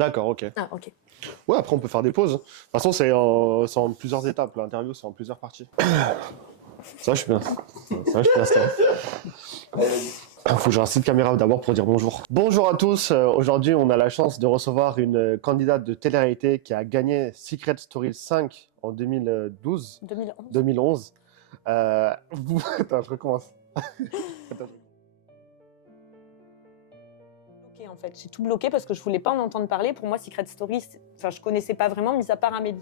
D'accord, ok. Ah, ok. Ouais, après, on peut faire des pauses. De toute façon, c'est en plusieurs étapes. L'interview, c'est en plusieurs parties. Ça, je suis bien. Ça, je suis bien installé. Faut que j'ai un site caméra d'abord pour dire bonjour. Bonjour à tous. Aujourd'hui, on a la chance de recevoir une candidate de télé-réalité qui a gagné Secret Story 5 en 2012. 2011. 2011. Attends, je recommence. Bloqué, en fait. J'ai tout bloqué parce que je voulais pas en entendre parler. Pour moi, Secret Story, je connaissais pas vraiment, mis à part Amélie.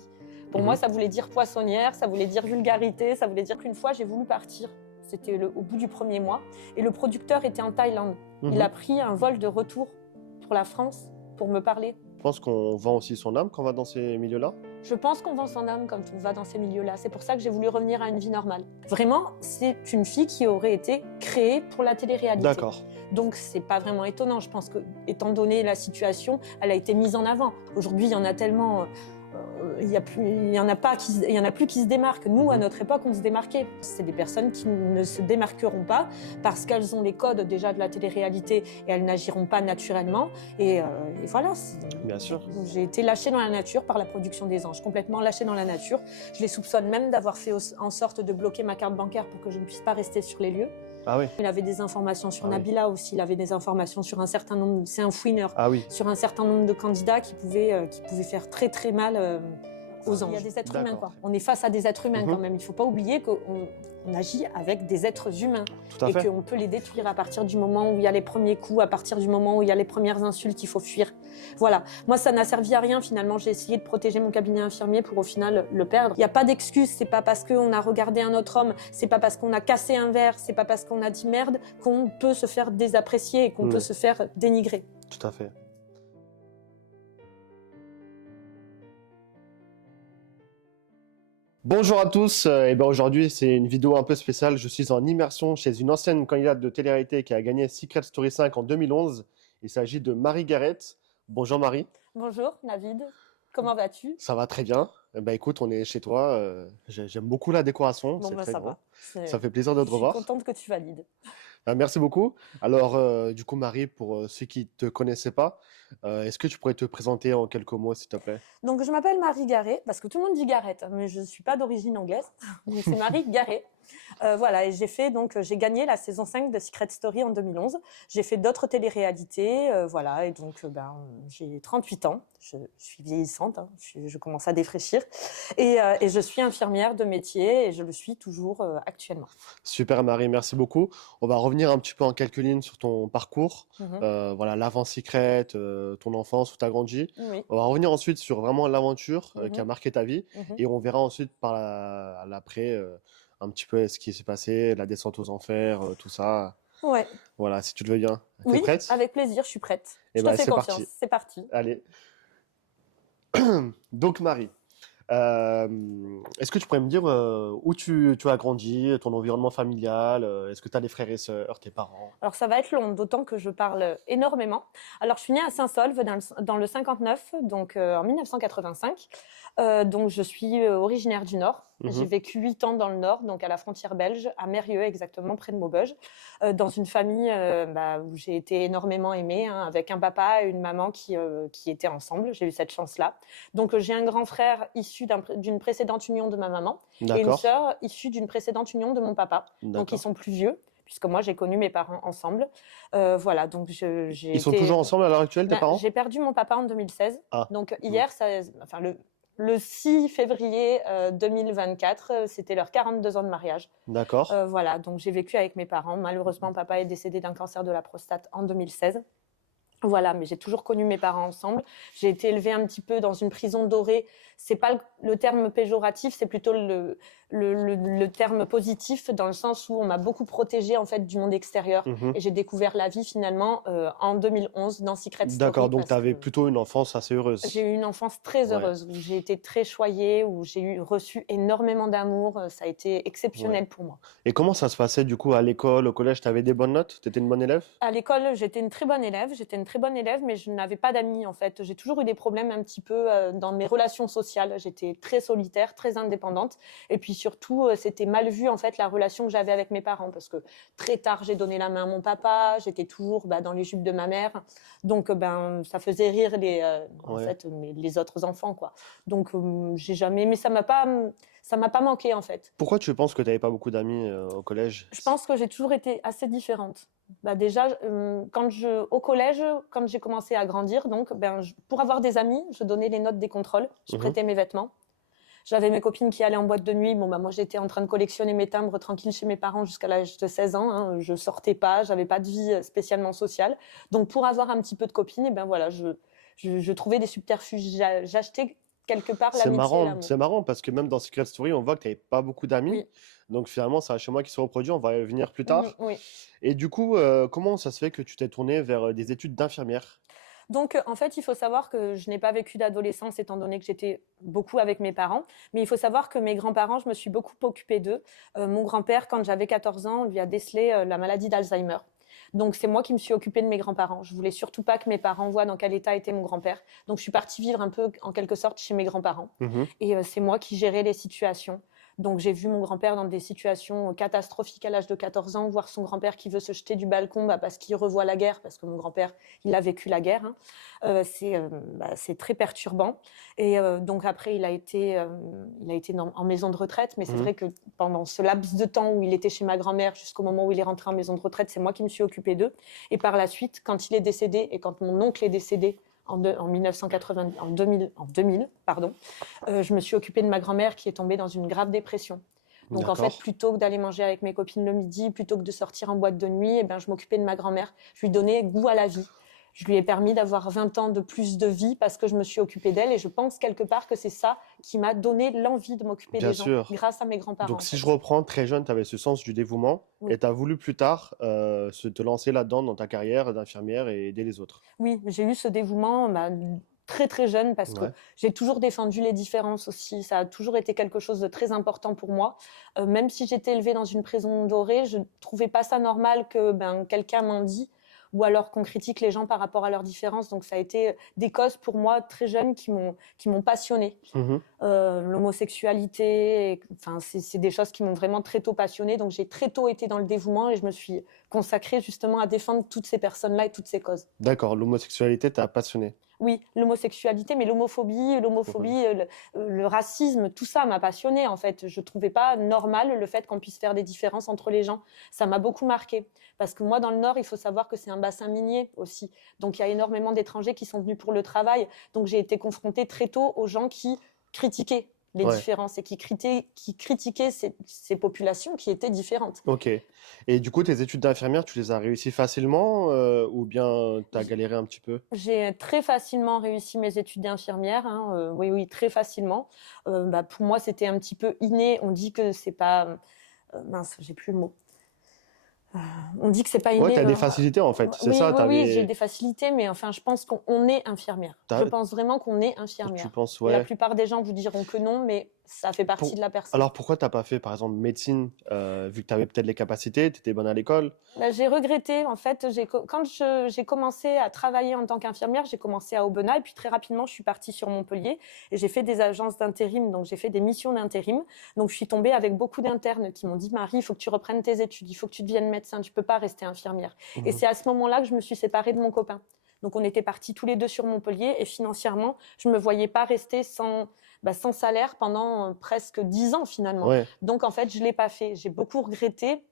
Pour moi, ça voulait dire poissonnière, ça voulait dire vulgarité, ça voulait dire qu'une fois, j'ai voulu partir. C'était au bout du premier mois. Et le producteur était en Thaïlande. Il a pris un vol de retour pour la France pour me parler. Je pense qu'on vend aussi son âme quand on va dans ces milieux-là. Je pense qu'on vend son âme quand on va dans ces milieux-là. C'est pour ça que j'ai voulu revenir à une vie normale. Vraiment, c'est une fille qui aurait été créée pour la télé-réalité. D'accord. Donc, c'est pas vraiment étonnant. Je pense que, étant donné la situation, elle a été mise en avant. Aujourd'hui, il y en a tellement... Il y en a plus qui se démarquent. Nous, à notre époque, on se démarquait. C'est des personnes qui ne se démarqueront pas parce qu'elles ont les codes déjà de la télé-réalité et elles n'agiront pas naturellement. Et voilà. Bien sûr. J'ai été lâchée dans la nature par la production des Anges, complètement lâchée dans la nature. Je les soupçonne même d'avoir fait en sorte de bloquer ma carte bancaire pour que je ne puisse pas rester sur les lieux. Ah oui. Il avait des informations sur Nabila aussi, il avait des informations sur un certain nombre, c'est un fouineur, sur un certain nombre de candidats qui pouvaient faire très très mal aux Anges. Il y a des êtres humains, quoi. On est face à des êtres humains quand même. Il ne faut pas oublier qu'on agit avec des êtres humains et qu'on peut les détruire à partir du moment où il y a les premiers coups, à partir du moment où il y a les premières insultes, il faut fuir. Voilà. Moi, ça n'a servi à rien finalement. J'ai essayé de protéger mon cabinet infirmier pour au final le perdre. Il n'y a pas d'excuse. C'est pas parce qu'on a regardé un autre homme, c'est pas parce qu'on a cassé un verre, c'est pas parce qu'on a dit merde qu'on peut se faire désapprécier et qu'on peut se faire dénigrer. Tout à fait. Bonjour à tous, aujourd'hui c'est une vidéo un peu spéciale. Je suis en immersion chez une ancienne candidate de télé-réalité qui a gagné Secret Story 5 en 2011. Il s'agit de Marie Garrett. Bonjour Marie. Bonjour Navid, comment vas-tu? Ça va très bien. Écoute, on est chez toi. J'aime beaucoup la décoration. Bon, c'est très ça grand. va. Ça fait plaisir de te revoir. Je suis contente que tu valides. Merci beaucoup. Alors, du coup, Marie, pour ceux qui ne te connaissaient pas, est-ce que tu pourrais te présenter en quelques mots, s'il te plaît? Donc, je m'appelle Marie Garrett, parce que tout le monde dit Garrett, mais je ne suis pas d'origine anglaise. Donc, c'est Marie Garrett. Voilà, et j'ai gagné la saison 5 de Secret Story en 2011. J'ai fait d'autres téléréalités, voilà, et donc j'ai 38 ans. Je suis vieillissante, hein, je commence à défraîchir. Et je suis infirmière de métier et je le suis toujours actuellement. Super Marie, merci beaucoup. On va revenir un petit peu en quelques lignes sur ton parcours. Voilà, l'avant Secret, ton enfance, où tu as grandi. Oui. On va revenir ensuite sur vraiment l'aventure qui a marqué ta vie. Et on verra ensuite à l'après un petit peu ce qui s'est passé, la descente aux enfers, tout ça. Ouais. Voilà, si tu le veux bien. Oui, T'es prête? avec plaisir, je suis prête. Et je te fais confiance. C'est parti. Allez. Donc Marie, est-ce que tu pourrais me dire où tu as grandi, ton environnement familial, est-ce que tu as des frères et sœurs, tes parents? Alors ça va être long, d'autant que je parle énormément. Alors je suis née à Saint-Saulve dans le 59, donc en 1985. Donc je suis originaire du Nord. J'ai vécu 8 ans dans le Nord, donc à la frontière belge, à Mérieux exactement, près de Maubeuge, dans une famille où j'ai été énormément aimée, hein, avec un papa et une maman qui étaient ensemble. J'ai eu cette chance-là. Donc j'ai un grand frère issu d'une précédente union de ma maman et une sœur issue d'une précédente union de mon papa. Donc ils sont plus vieux, puisque moi j'ai connu mes parents ensemble. Voilà, donc Ils sont toujours ensemble à l'heure actuelle, tes parents? J'ai perdu mon papa en 2016. Donc hier, le 6 février 2024, c'était leurs 42 ans de mariage. D'accord. Voilà, donc j'ai vécu avec mes parents. Malheureusement, papa est décédé d'un cancer de la prostate en 2016. Voilà, mais j'ai toujours connu mes parents ensemble. J'ai été élevée un petit peu dans une prison dorée. C'est pas le terme péjoratif, c'est plutôt le terme positif, dans le sens où on m'a beaucoup protégée en fait du monde extérieur et j'ai découvert la vie finalement en 2011 dans Secret Story. D'accord, donc tu avais plutôt une enfance assez heureuse. J'ai eu une enfance très heureuse, où j'ai été très choyée, où j'ai reçu énormément d'amour. Ça a été exceptionnel pour moi. Et comment ça se passait du coup à l'école, au collège? Tu avais des bonnes notes? Tu étais une bonne élève? À l'école, j'étais une très bonne élève. J'étais une très bonne élève, mais je n'avais pas d'amis en fait. J'ai toujours eu des problèmes un petit peu dans mes relations sociales. J'étais très solitaire, très indépendante. Et puis surtout, c'était mal vu en fait la relation que j'avais avec mes parents, parce que très tard, j'ai donné la main à mon papa. J'étais toujours dans les jupes de ma mère. Donc, ça faisait rire en fait, les autres enfants, quoi. Donc, j'ai jamais... Mais ça m'a pas manqué, en fait. Pourquoi tu penses que tu n'avais pas beaucoup d'amis au collège? Je pense que j'ai toujours été assez différente. Déjà, au collège, quand j'ai commencé à grandir, donc, pour avoir des amis, je donnais les notes des contrôles, je prêtais mes vêtements. J'avais mes copines qui allaient en boîte de nuit. Moi, j'étais en train de collectionner mes timbres tranquille chez mes parents jusqu'à l'âge de 16 ans. Hein. Je sortais pas, j'avais pas de vie spécialement sociale. Donc, pour avoir un petit peu de copines, je trouvais des subterfuges. J'achetais quelque part l'amitié et l'amour. C'est marrant parce que même dans Secret Story, on voit que tu n'avais pas beaucoup d'amis. Oui. Donc finalement, c'est un schéma qui se reproduit. On va y venir plus tard. Oui. Et du coup, comment ça se fait que tu t'es tournée vers des études d'infirmière? Donc, en fait, il faut savoir que je n'ai pas vécu d'adolescence étant donné que j'étais beaucoup avec mes parents. Mais il faut savoir que mes grands-parents, je me suis beaucoup occupée d'eux. Mon grand-père, quand j'avais 14 ans, on lui a décelé la maladie d'Alzheimer. Donc, c'est moi qui me suis occupée de mes grands-parents. Je voulais surtout pas que mes parents voient dans quel état était mon grand-père. Donc, je suis partie vivre un peu, en quelque sorte, chez mes grands-parents. Et c'est moi qui gérais les situations. Donc, j'ai vu mon grand-père dans des situations catastrophiques à l'âge de 14 ans, voir son grand-père qui veut se jeter du balcon parce qu'il revoit la guerre, parce que mon grand-père, il a vécu la guerre. C'est très perturbant. Et donc, après, il a été en maison de retraite. Mais c'est vrai que pendant ce laps de temps où il était chez ma grand-mère, jusqu'au moment où il est rentré en maison de retraite, c'est moi qui me suis occupée d'eux. Et par la suite, quand il est décédé et quand mon oncle est décédé, en 2000, je me suis occupée de ma grand-mère qui est tombée dans une grave dépression. Donc en fait, plutôt que d'aller manger avec mes copines le midi, plutôt que de sortir en boîte de nuit, je m'occupais de ma grand-mère. Je lui donnais goût à la vie. Je lui ai permis d'avoir 20 ans de plus de vie parce que je me suis occupée d'elle, et je pense quelque part que c'est ça qui m'a donné l'envie de m'occuper des gens grâce à mes grands-parents. Donc si je reprends, très jeune, tu avais ce sens du dévouement et tu as voulu plus tard te lancer là-dedans dans ta carrière d'infirmière et aider les autres. Oui, j'ai eu ce dévouement très très jeune parce que j'ai toujours défendu les différences aussi. Ça a toujours été quelque chose de très important pour moi. Même si j'étais élevée dans une prison dorée, je ne trouvais pas ça normal que quelqu'un m'en dise, ou alors qu'on critique les gens par rapport à leurs différences. Donc ça a été des causes pour moi très jeunes qui m'ont passionnée. L'homosexualité, c'est des choses qui m'ont vraiment très tôt passionnée. Donc j'ai très tôt été dans le dévouement et je me suis consacrée justement à défendre toutes ces personnes-là et toutes ces causes. D'accord, l'homosexualité t'a passionnée. Oui, l'homosexualité, mais l'homophobie, le racisme, tout ça m'a passionnée en fait. Je trouvais pas normal le fait qu'on puisse faire des différences entre les gens. Ça m'a beaucoup marquée. Parce que moi, dans le Nord, il faut savoir que c'est un bassin minier aussi. Donc il y a énormément d'étrangers qui sont venus pour le travail. Donc j'ai été confrontée très tôt aux gens qui critiquaient les différences et qui critiquaient ces populations qui étaient différentes. Ok. Et du coup, tes études d'infirmière, tu les as réussies facilement ou bien tu as galéré un petit peu? J'ai très facilement réussi mes études d'infirmière. Oui, très facilement. Pour moi, c'était un petit peu inné. On dit que c'est pas... mince, j'ai plus le mot. On dit que c'est pas inné. Ouais, t'as des facilités en fait, c'est ça? Oui, j'ai des facilités, mais enfin, je pense qu'on est infirmière. Je pense vraiment qu'on est infirmière. Tu penses, La plupart des gens vous diront que non, mais ça fait partie de la personne. Alors pourquoi t'as pas fait par exemple médecine, vu que t'avais peut-être les capacités, t'étais bonne à l'école? J'ai regretté, en fait, quand j'ai commencé à travailler en tant qu'infirmière, j'ai commencé à Aubenas, et puis très rapidement, je suis partie sur Montpellier, et j'ai fait des agences d'intérim, donc j'ai fait des missions d'intérim. Donc je suis tombée avec beaucoup d'internes qui m'ont dit, Marie, il faut que tu reprennes tes études, il faut que tu deviennes médecin, tu peux pas rester infirmière. Et c'est à ce moment-là que je me suis séparée de mon copain. Donc on était partis tous les deux sur Montpellier, et financièrement, je me voyais pas rester sans salaire pendant presque 10 ans finalement. Donc en fait, je l'ai pas fait. J'ai beaucoup regretté,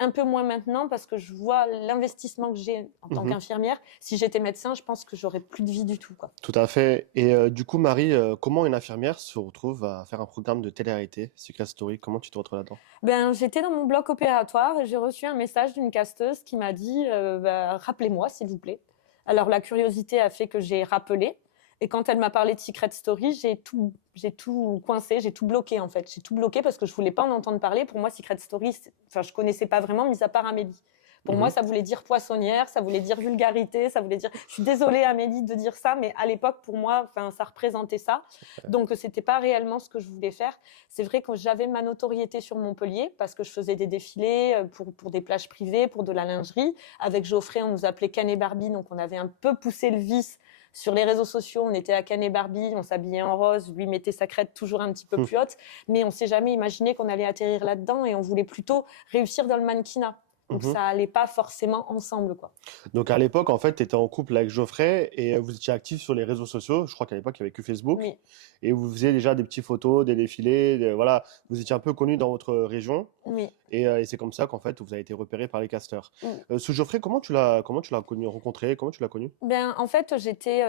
un peu moins maintenant parce que je vois l'investissement que j'ai en tant qu'infirmière. Si j'étais médecin, je pense que j'aurais plus de vie du tout, quoi. Tout à fait. Et du coup, Marie, comment une infirmière se retrouve à faire un programme de télé-réalité, Secret Story? Comment tu te retrouves là-dedans? J'étais dans mon bloc opératoire et j'ai reçu un message d'une casteuse qui m'a dit rappelez-moi, s'il vous plaît. Alors la curiosité a fait que j'ai rappelé. Et quand elle m'a parlé de Secret Story, j'ai tout coincé, j'ai tout bloqué en fait. J'ai tout bloqué parce que je voulais pas en entendre parler. Pour moi, Secret Story, je connaissais pas vraiment, mis à part Amélie. Pour moi, ça voulait dire poissonnière, ça voulait dire vulgarité, ça voulait dire... Je suis désolée, Amélie, de dire ça, mais à l'époque, pour moi, ça représentait ça. Donc, c'était pas réellement ce que je voulais faire. C'est vrai que j'avais ma notoriété sur Montpellier parce que je faisais des défilés pour des plages privées, pour de la lingerie. Avec Geoffrey, on nous appelait Ken et Barbie, donc on avait un peu poussé le vice. Sur les réseaux sociaux, on était à Ken et Barbie, on s'habillait en rose, lui mettait sa crête toujours un petit peu plus haute, mais on s'est jamais imaginé qu'on allait atterrir là-dedans et on voulait plutôt réussir dans le mannequinat. Donc ça allait pas forcément ensemble, quoi. Donc à l'époque, en fait, tu étais en couple avec Geoffrey et vous étiez actifs sur les réseaux sociaux. Je crois qu'à l'époque, il n'y avait que Facebook. Oui. Et vous faisiez déjà des petites photos, des défilés. Voilà, vous étiez un peu connus dans votre région. Oui. Et c'est comme ça qu'en fait, vous avez été repérés par les casteurs. Ce Geoffrey, comment tu l'as rencontré? Comment tu l'as connu? Ben, en fait, j'étais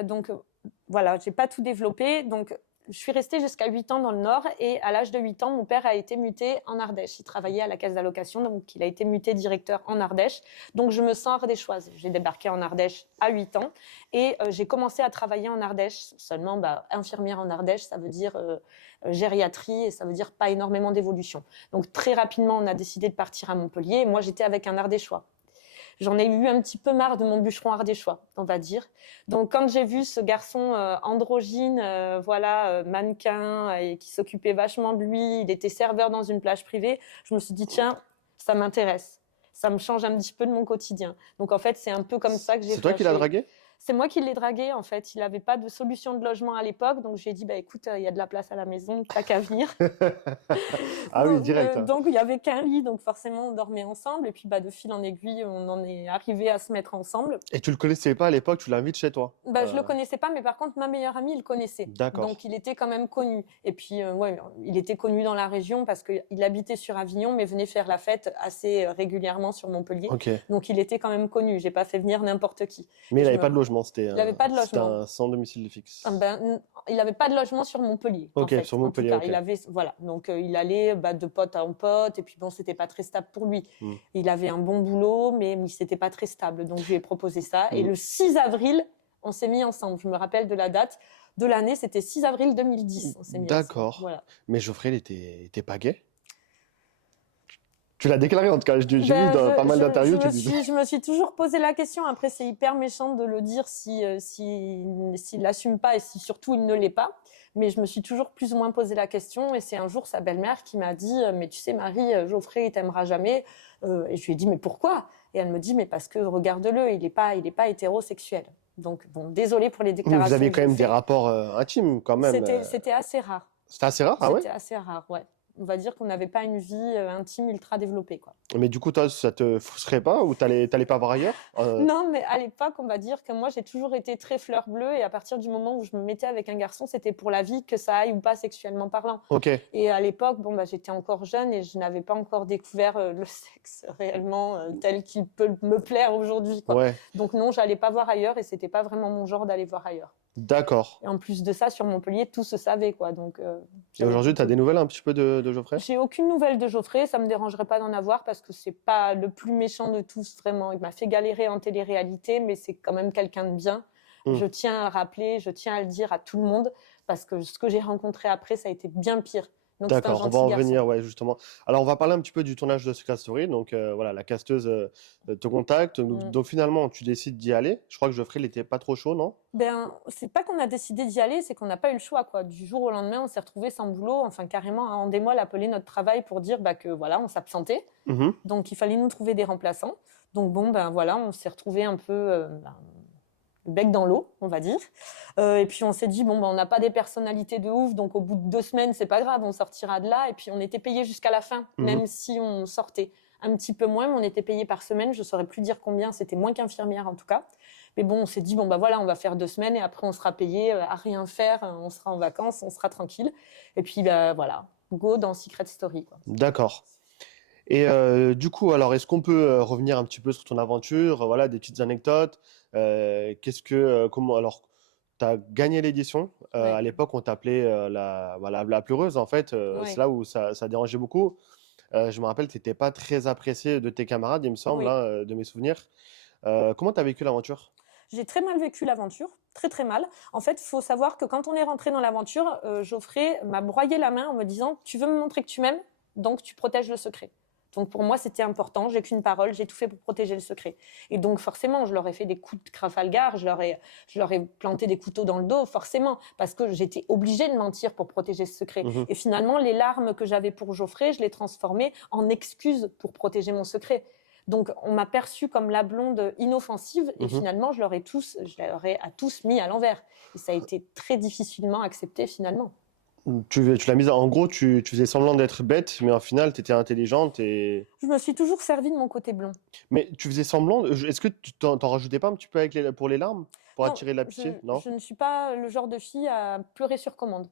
voilà, j'ai pas tout développé. Donc, je suis restée jusqu'à 8 ans dans le Nord et à l'âge de 8 ans, mon père a été muté en Ardèche. Il travaillait à la caisse d'allocation, donc il a été muté directeur en Ardèche. Donc, je me sens ardéchoise. J'ai débarqué en Ardèche à 8 ans et j'ai commencé à travailler en Ardèche. Seulement, infirmière en Ardèche, ça veut dire gériatrie et ça veut dire pas énormément d'évolution. Donc, très rapidement, on a décidé de partir à Montpellier et moi, j'étais avec un Ardéchois. J'en ai eu un petit peu marre de mon bûcheron ardéchois, on va dire. Donc, quand j'ai vu ce garçon androgyne, mannequin, et qui s'occupait vachement de lui, il était serveur dans une plage privée, je me suis dit, tiens, ça m'intéresse. Ça me change un petit peu de mon quotidien. Donc, en fait, c'est un peu comme ça que j'ai fait. C'est toi qui l'as dragué? C'est moi qui l'ai dragué, en fait. Il n'avait pas de solution de logement à l'époque, donc j'ai dit, écoute, il y a de la place à la maison, t'as qu'à venir. Ah oui, direct. Donc, il n'y avait qu'un lit, donc forcément, on dormait ensemble. Et puis, de fil en aiguille, on en est arrivé à se mettre ensemble. Et tu le connaissais pas à l'époque, tu l'invites chez toi? Je le connaissais pas, mais par contre, ma meilleure amie, il le connaissait. D'accord. Donc, il était quand même connu. Et puis, il était connu dans la région parce qu'il habitait sur Avignon, mais venait faire la fête assez régulièrement sur Montpellier. Okay. Donc, il était quand même connu. J'ai pas fait venir n'importe qui. Mais il n'avait pas de logement, il n'avait pas de logement. C'était un sans domicile fixe. Il n'avait pas de logement sur Montpellier. Ok, en fait, sur Montpellier. En tout cas, il avait, voilà. Donc, il allait de pote en pote, et puis c'était pas très stable pour lui. Il avait un bon boulot, mais c'était pas très stable. Donc, je lui ai proposé ça. Et le 6 avril, on s'est mis ensemble. Je me rappelle de la date de l'année, c'était 6 avril 2010. On s'est mis D'accord. ensemble. Voilà. Mais Geoffrey, il était pas gay? Tu l'as déclaré en tout cas, j'ai vu dans pas mal d'interviews. Je me suis toujours posé la question. Après, c'est hyper méchant de le dire s'il l'assume pas et si surtout il ne l'est pas. Mais je me suis toujours plus ou moins posé la question. Et c'est un jour sa belle-mère qui m'a dit « Mais tu sais, Marie, Geoffrey, il t'aimera jamais. » Et je lui ai dit « Mais pourquoi ?» Et elle me dit « Mais parce que regarde-le, il est pas hétérosexuel. » Donc, bon, désolée pour les déclarations. Vous avez quand même des rapports intimes quand même. C'était assez rare. C'était assez rare, ah ouais? C'était assez rare, ouais. On va dire qu'on n'avait pas une vie intime ultra développée, quoi. Mais du coup, toi, ça te frustrait pas ou t'allais pas voir ailleurs? Non, mais à l'époque, on va dire que moi, j'ai toujours été très fleur bleue et à partir du moment où je me mettais avec un garçon, c'était pour la vie, que ça aille ou pas sexuellement parlant. Ok. Et à l'époque, j'étais encore jeune et je n'avais pas encore découvert le sexe réellement tel qu'il peut me plaire aujourd'hui, quoi. Ouais. Donc non, j'allais pas voir ailleurs et c'était pas vraiment mon genre d'aller voir ailleurs. D'accord. Et en plus de ça, sur Montpellier, tout se savait, quoi. Donc, et aujourd'hui, tu as des nouvelles un petit peu de Geoffrey? J'ai aucune nouvelle de Geoffrey, ça me dérangerait pas d'en avoir parce que c'est pas le plus méchant de tous, vraiment. Il m'a fait galérer en télé-réalité, mais c'est quand même quelqu'un de bien. Je tiens à rappeler, je tiens à le dire à tout le monde parce que ce que j'ai rencontré après, ça a été bien pire. D'accord, on va en venir, ouais, justement. Alors, on va parler un petit peu du tournage de Secret Story. Donc, voilà, la casteuse te contacte. Donc, finalement, tu décides d'y aller. Je crois que Geoffrey, il n'était pas trop chaud, non? C'est pas qu'on a décidé d'y aller, c'est qu'on n'a pas eu le choix, quoi. Du jour au lendemain, on s'est retrouvés sans boulot. Enfin, carrément, Andémol appelait notre travail pour dire que, voilà, on s'absentait. Donc, il fallait nous trouver des remplaçants. Donc, voilà, on s'est retrouvés un peu... le bec dans l'eau, on va dire. Et puis on s'est dit, on n'a pas des personnalités de ouf, donc au bout de 2 semaines, c'est pas grave, on sortira de là. Et puis on était payé jusqu'à la fin, même si on sortait un petit peu moins, mais on était payé par semaine. Je saurais plus dire combien, c'était moins qu'infirmière en tout cas. Mais bon, on s'est dit, voilà, on va faire 2 semaines et après on sera payé à rien faire, on sera en vacances, on sera tranquille. Et puis voilà, go dans Secret Story, quoi. D'accord. Et du coup, alors, est-ce qu'on peut revenir un petit peu sur ton aventure, voilà, des petites anecdotes. Comment, alors, tu as gagné l'édition. À l'époque, on t'appelait la pleureuse, en fait. C'est là où ça dérangeait beaucoup. Je me rappelle, tu n'étais pas très appréciée de tes camarades, il me semble, de mes souvenirs. Comment tu as vécu l'aventure? J'ai très mal vécu l'aventure, très très mal. En fait, il faut savoir que quand on est rentré dans l'aventure, Geoffrey m'a broyé la main en me disant « Tu veux me montrer que tu m'aimes, donc tu protèges le secret ». Donc pour moi, c'était important. J'ai qu'une parole, j'ai tout fait pour protéger le secret. Et donc forcément, je leur ai fait des coups de Trafalgar, je leur ai planté des couteaux dans le dos, forcément, parce que j'étais obligée de mentir pour protéger ce secret. Et finalement, les larmes que j'avais pour Geoffrey, je les transformais en excuses pour protéger mon secret. Donc on m'a perçue comme la blonde inoffensive, et finalement, je leur ai à tous mis à l'envers. Et ça a été très difficilement accepté finalement. Tu l'as mise en gros, tu faisais semblant d'être bête, mais en final, tu étais intelligente et... Je me suis toujours servie de mon côté blond. Mais tu faisais semblant, est-ce que tu t'en rajoutais pas un petit peu pour les larmes? Pour attirer de la pitié? Non, je ne suis pas le genre de fille à pleurer sur commande.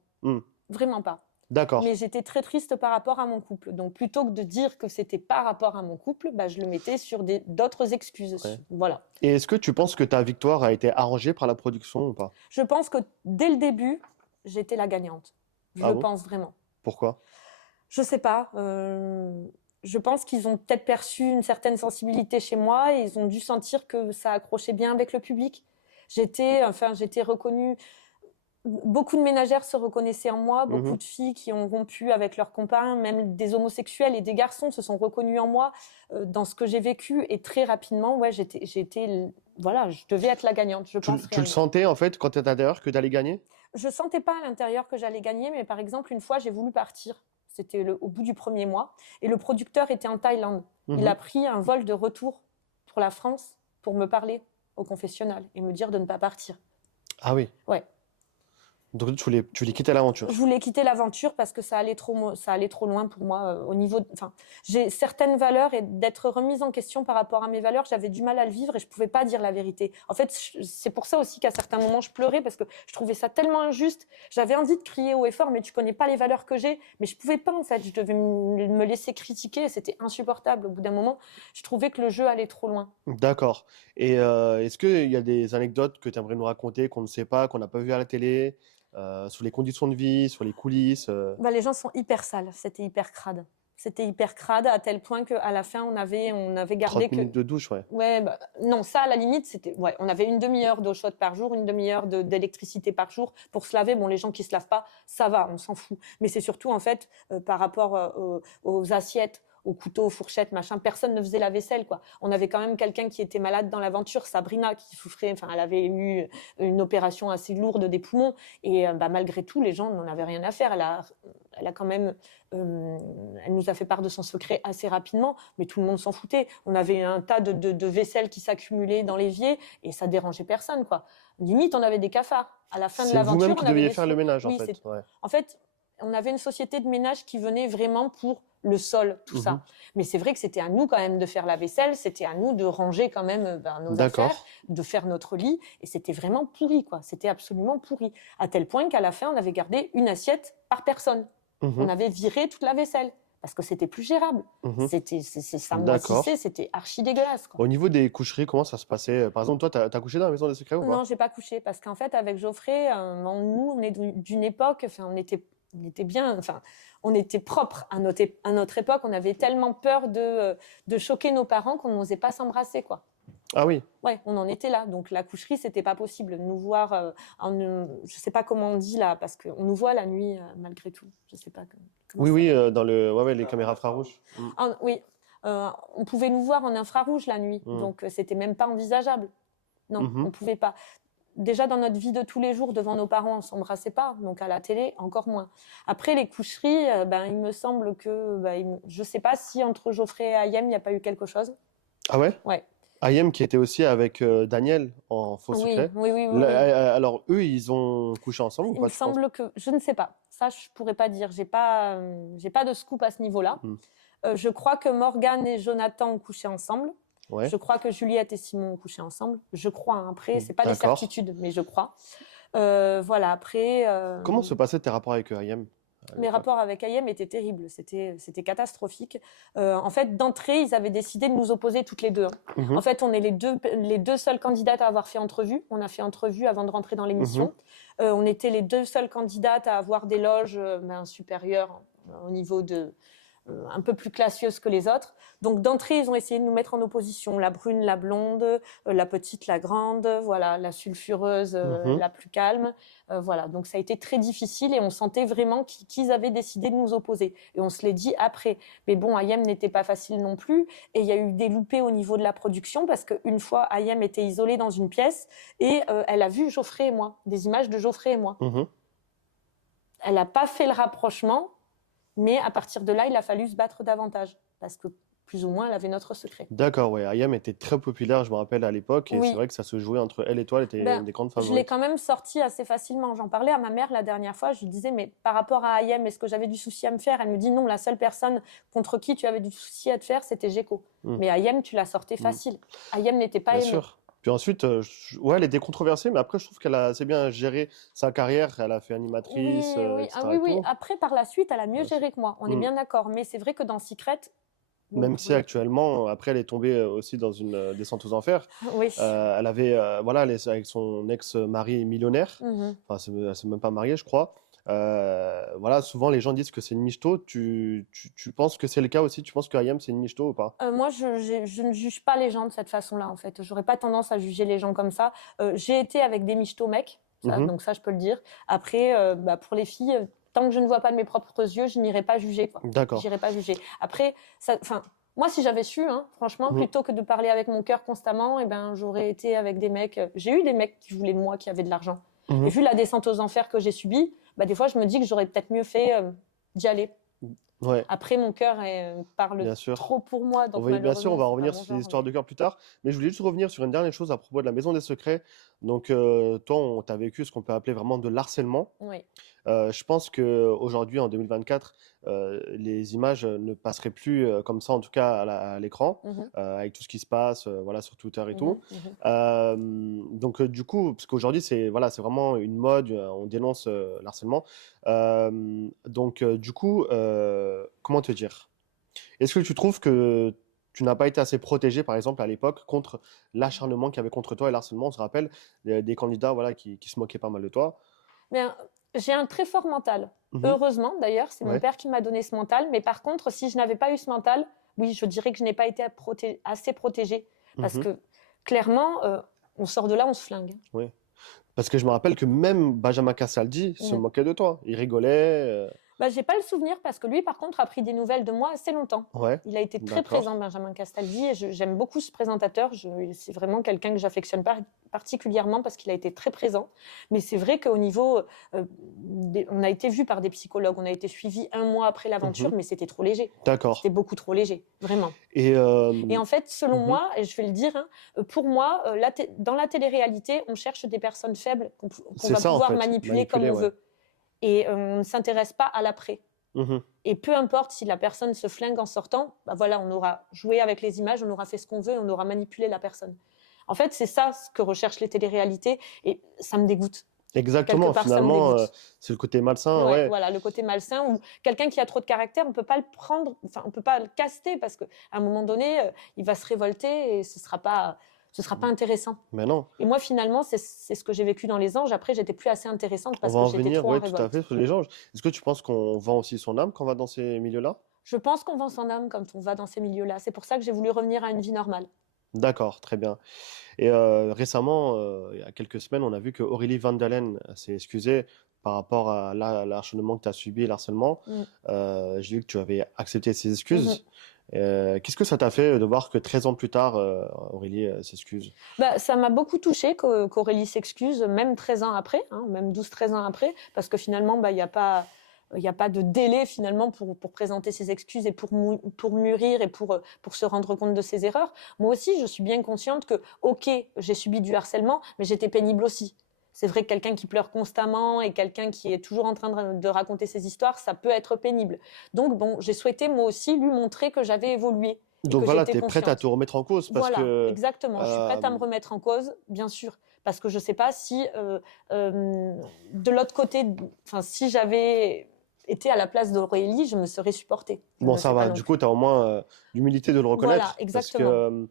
Vraiment pas. D'accord. Mais j'étais très triste par rapport à mon couple. Donc plutôt que de dire que c'était par rapport à mon couple, je le mettais sur d'autres excuses. Ouais. Voilà. Et est-ce que tu penses que ta victoire a été arrangée par la production ou pas? Je pense que dès le début, j'étais la gagnante. Je le pense vraiment. Pourquoi? Je sais pas. Je pense qu'ils ont peut-être perçu une certaine sensibilité chez moi et ils ont dû sentir que ça accrochait bien avec le public. J'étais reconnue. Beaucoup de ménagères se reconnaissaient en moi, beaucoup de filles qui ont rompu avec leurs copains, même des homosexuels et des garçons se sont reconnus en moi dans ce que j'ai vécu. Et très rapidement, ouais, voilà, je devais être la gagnante, je pense. Tu le sentais en fait quand tu étais à l'intérieur que tu allais gagner? Je sentais pas à l'intérieur que j'allais gagner, mais par exemple, une fois, j'ai voulu partir. C'était au bout du premier mois. Et le producteur était en Thaïlande. Il a pris un vol de retour pour la France pour me parler au confessionnal et me dire de ne pas partir. Ah oui? Ouais. Donc tu voulais quitter l'aventure? Je voulais quitter l'aventure parce que ça allait trop loin pour moi au niveau. Enfin, j'ai certaines valeurs et d'être remise en question par rapport à mes valeurs, j'avais du mal à le vivre et je pouvais pas dire la vérité. En fait, c'est pour ça aussi qu'à certains moments je pleurais parce que je trouvais ça tellement injuste. J'avais envie de crier haut et fort, mais tu connais pas les valeurs que j'ai. Mais je pouvais pas en fait. Je devais me laisser critiquer et c'était insupportable. Au bout d'un moment, je trouvais que le jeu allait trop loin. D'accord. Et est-ce qu'il y a des anecdotes que tu aimerais nous raconter qu'on ne sait pas, qu'on n'a pas vu à la télé? Sur les conditions de vie, sur les coulisses. Les gens sont hyper sales, c'était hyper crade. C'était hyper crade à tel point qu'à la fin, on avait gardé 30 minutes de douche, ouais. Ouais, non, ça, à la limite, c'était... Ouais, on avait une demi-heure d'eau chaude par jour, une demi-heure d'électricité par jour pour se laver. Bon, les gens qui se lavent pas, ça va, on s'en fout. Mais c'est surtout, en fait, par rapport aux assiettes, aux couteaux, aux fourchettes, machin, personne ne faisait la vaisselle, quoi. On avait quand même quelqu'un qui était malade dans l'aventure, Sabrina, qui souffrait, enfin, elle avait eu une opération assez lourde des poumons, et malgré tout, les gens n'en avaient rien à faire. Elle a quand même, elle nous a fait part de son secret assez rapidement, mais tout le monde s'en foutait. On avait un tas de vaisselle qui s'accumulait dans l'évier, et ça dérangeait personne, quoi. Limite, on avait des cafards. À la fin de l'aventure, vous-même qui deviez faire le ménage, en fait. Ouais. En fait, on avait une société de ménage qui venait vraiment pour le sol, tout ça. Mais c'est vrai que c'était à nous quand même de faire la vaisselle, c'était à nous de ranger quand même nos affaires, de faire notre lit, et c'était vraiment pourri, quoi. C'était absolument pourri. À tel point qu'à la fin, on avait gardé une assiette par personne. On avait viré toute la vaisselle. Parce que c'était plus gérable. Ça moississait, c'était archi dégueulasse, quoi. Au niveau des coucheries, comment ça se passait? Par exemple, toi, t'as couché dans la maison des secrets ou pas? Non, j'ai pas couché. Parce qu'en fait, avec Geoffrey, nous, on est d'une époque, on était bien, enfin, on était propre à notre époque. On avait tellement peur de choquer nos parents qu'on n'osait pas s'embrasser, quoi. Ah oui. Ouais, on en était là. Donc la coucherie, c'était pas possible. Nous voir, je sais pas comment on dit là, parce qu'on nous voit la nuit malgré tout. Je sais pas. Oui, dans les caméras infrarouges. Oui, on pouvait nous voir en infrarouge la nuit, donc c'était même pas envisageable. Non, on pouvait pas. Déjà dans notre vie de tous les jours, devant nos parents, on s'embrassait pas, donc à la télé, encore moins. Après les coucheries, il me semble que, je sais pas si entre Geoffrey et Ayem, il n'y a pas eu quelque chose. Ah ouais? Ouais. Ayem qui était aussi avec Daniel en faux secret. Oui. Alors eux, ils ont couché ensemble ou pas? Il me semble que, je ne sais pas. Ça, je pourrais pas dire. J'ai pas de scoop à ce niveau-là. Je crois que Morgane et Jonathan ont couché ensemble. Ouais. Je crois que Juliette et Simon ont couché ensemble. Je crois. Hein. Après, c'est pas des certitudes, mais je crois. Voilà. Après. Comment se passaient tes rapports avec Ayem? Mes rapports avec Ayem étaient terribles, c'était catastrophique. En fait, d'entrée, ils avaient décidé de nous opposer toutes les deux. Hein. En fait, on est les deux seules candidates à avoir fait entrevue. On a fait entrevue avant de rentrer dans l'émission. On était les deux seules candidates à avoir des loges supérieures au niveau de un peu plus classieuse que les autres. Donc d'entrée, ils ont essayé de nous mettre en opposition. La brune, la blonde, la petite, la grande, voilà, la sulfureuse, la plus calme. Voilà, donc ça a été très difficile et on sentait vraiment qu'ils avaient décidé de nous opposer. Et on se l'est dit après. Mais bon, Ayem n'était pas facile non plus. Et il y a eu des loupés au niveau de la production parce qu'une fois, Ayem était isolée dans une pièce et elle a vu Geoffrey et moi, des images de Geoffrey et moi. Elle n'a pas fait le rapprochement. Mais à partir de là, il a fallu se battre davantage, parce que plus ou moins, elle avait notre secret. D'accord, oui. Ayem était très populaire, je me rappelle, à l'époque, et c'est vrai que ça se jouait entre elle et toi, elle était une des grandes favorites. Je l'ai quand même sortie assez facilement. J'en parlais à ma mère la dernière fois, je lui disais, mais par rapport à Ayem, est-ce que j'avais du souci à me faire? Elle me dit, non, la seule personne contre qui tu avais du souci à te faire, c'était Géco. Mais Ayem, tu la sortais facile. Ayem n'était pas aimée. Bien sûr. Puis ensuite, ouais, elle était controversée, mais après, je trouve qu'elle a assez bien géré sa carrière. Elle a fait animatrice, etc. Oui. Après, par la suite, elle a mieux géré que moi. On est bien d'accord. Mais c'est vrai que dans Secret... Même si actuellement, après, elle est tombée aussi dans une descente aux enfers. Oui. Elle avait, voilà, elle est avec son ex-mari millionnaire. Enfin, elle s'est même pas mariée, je crois. Voilà, souvent les gens disent que c'est une michto. Tu penses que c'est le cas aussi? Tu penses que Ayem c'est une michto ou pas? Moi, je ne juge pas les gens de cette façon-là, en fait. J'aurais pas tendance à juger les gens comme ça. J'ai été avec des michtos mecs, donc ça, je peux le dire. Après, pour les filles, tant que je ne vois pas de mes propres yeux, je n'irai pas juger. D'accord. J'irai pas juger. Après, moi, si j'avais su, franchement, plutôt que de parler avec mon cœur constamment, j'aurais été avec des mecs. J'ai eu des mecs qui voulaient de moi, qui avaient de l'argent. Et vu la descente aux enfers que j'ai subie, des fois, je me dis que j'aurais peut-être mieux fait d'y aller. Ouais. Après, mon cœur parle trop pour moi. Donc oui, bien sûr, on va revenir sur ces histoires de cœur plus tard. Mais je voulais juste revenir sur une dernière chose à propos de la Maison des Secrets. Donc, toi, tu as vécu ce qu'on peut appeler vraiment de l'harcèlement. Oui. Je pense qu'aujourd'hui, en 2024, les images ne passeraient plus comme ça, en tout cas à l'écran, avec tout ce qui se passe voilà, sur Twitter et tout. Donc, du coup, parce qu'aujourd'hui, c'est vraiment une mode, on dénonce l'harcèlement. Donc, du coup, comment te dire? Est-ce que tu trouves que tu n'as pas été assez protégé, par exemple, à l'époque, contre l'acharnement qu'il y avait contre toi et l'harcèlement? On se rappelle des candidats qui se moquaient pas mal de toi. Bien, j'ai un très fort mental. Heureusement, d'ailleurs, c'est mon père qui m'a donné ce mental. Mais par contre, si je n'avais pas eu ce mental, oui, je dirais que je n'ai pas été assez protégée. Parce que, clairement, on sort de là, on se flingue. Oui. Parce que je me rappelle que même Benjamin Castaldi se moquait de toi. Il rigolait. J'ai pas le souvenir parce que lui, par contre, a pris des nouvelles de moi assez longtemps. Ouais. Il a été très présent, Benjamin Castaldi, et j'aime beaucoup ce présentateur. C'est vraiment quelqu'un que j'affectionne particulièrement parce qu'il a été très présent. Mais c'est vrai qu'au niveau, on a été vu par des psychologues, on a été suivi 1 mois après l'aventure, mais c'était trop léger. D'accord. C'était beaucoup trop léger, vraiment. Et en fait, selon moi, et je vais le dire, pour moi, dans la télé-réalité, on cherche des personnes faibles qu'on va pouvoir manipuler comme on veut. Et on ne s'intéresse pas à l'après. Et peu importe si la personne se flingue en sortant, on aura joué avec les images, on aura fait ce qu'on veut, on aura manipulé la personne. En fait, c'est ça ce que recherchent les téléréalités, et ça me dégoûte. Exactement, finalement, c'est le côté malsain. Ouais. Voilà, le côté malsain, où quelqu'un qui a trop de caractère, on ne peut pas le prendre, on ne peut pas le caster, parce qu'à un moment donné, il va se révolter et ce ne sera pas intéressant. Mais non. Et moi, finalement, c'est ce que j'ai vécu dans Les Anges. Après, j'étais plus assez intéressante parce que j'étais trop en révolte. Tout à fait, sur Les Anges. Est-ce que tu penses qu'on vend aussi son âme quand on va dans ces milieux-là? Je pense qu'on vend son âme quand on va dans ces milieux-là. C'est pour ça que j'ai voulu revenir à une vie normale. D'accord, très bien. Et récemment, il y a quelques semaines, on a vu que Aurélie Van Dalen s'est excusée par rapport à l'harcèlement que tu as subi, l'harcèlement. J'ai vu que tu avais accepté ses excuses. Qu'est-ce que ça t'a fait de voir que 13 ans plus tard, Aurélie s'excuse? Ça m'a beaucoup touchée qu'Aurélie s'excuse, même 13 ans après, même 12-13 ans après, parce que finalement, il n'y a pas de délai finalement pour présenter ses excuses et pour mûrir et pour se rendre compte de ses erreurs. Moi aussi, je suis bien consciente que, ok, j'ai subi du harcèlement, mais j'étais pénible aussi. C'est vrai que quelqu'un qui pleure constamment et quelqu'un qui est toujours en train de raconter ses histoires, ça peut être pénible. Donc j'ai souhaité moi aussi lui montrer que j'avais évolué. Donc voilà, tu es prête à te remettre en cause exactement. Je suis prête à me remettre en cause, bien sûr. Parce que je ne sais pas si, de l'autre côté, si j'avais été à la place d'Aurélie, je me serais supportée. Bon, ça va. Du coup, tu as au moins l'humilité de le reconnaître. Voilà, exactement.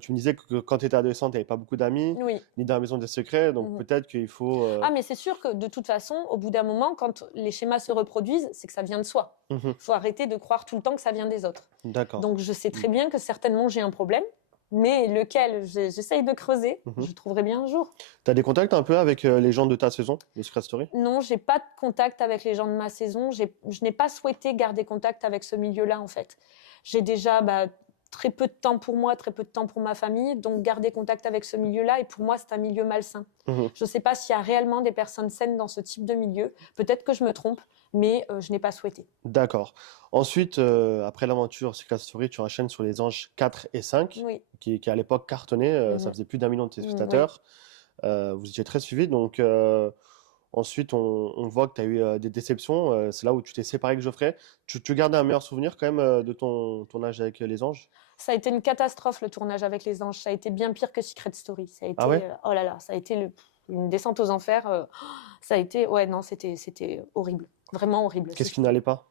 tu me disais que quand tu étais adolescente, tu n'avais pas beaucoup d'amis, ni dans la maison des secrets, donc peut-être qu'il faut... Ah, mais c'est sûr que de toute façon, au bout d'un moment, quand les schémas se reproduisent, c'est que ça vient de soi. Il faut arrêter de croire tout le temps que ça vient des autres. D'accord. Donc je sais très bien que certainement j'ai un problème, mais lequel j'essaye de creuser, je trouverai bien un jour. Tu as des contacts un peu avec les gens de ta saison, de Secret Story? Non, j'ai pas de contact avec les gens de ma saison. Je n'ai pas souhaité garder contact avec ce milieu-là, en fait. J'ai déjà très peu de temps pour moi, très peu de temps pour ma famille, donc garder contact avec ce milieu-là, et pour moi, c'est un milieu malsain. Je ne sais pas s'il y a réellement des personnes saines dans ce type de milieu. Peut-être que je me trompe, mais je n'ai pas souhaité. D'accord. Ensuite, après l'aventure Secret Story, tu enchaînes sur les Anges 4 et 5, qui à l'époque cartonnaient. Ça faisait plus d'1 million de téléspectateurs. Vous étiez très suivis. Donc, ensuite, on voit que tu as eu des déceptions. C'est là où tu t'es séparé avec Geoffrey. Tu gardes un meilleur souvenir quand même de ton tournage avec les Anges? Ça a été une catastrophe, le tournage avec les Anges. Ça a été bien pire que Secret Story. Ça a été, oh là là, ça a été une descente aux enfers. Ça a été, c'était horrible. Vraiment horrible. Qu'est-ce qui n'allait pas?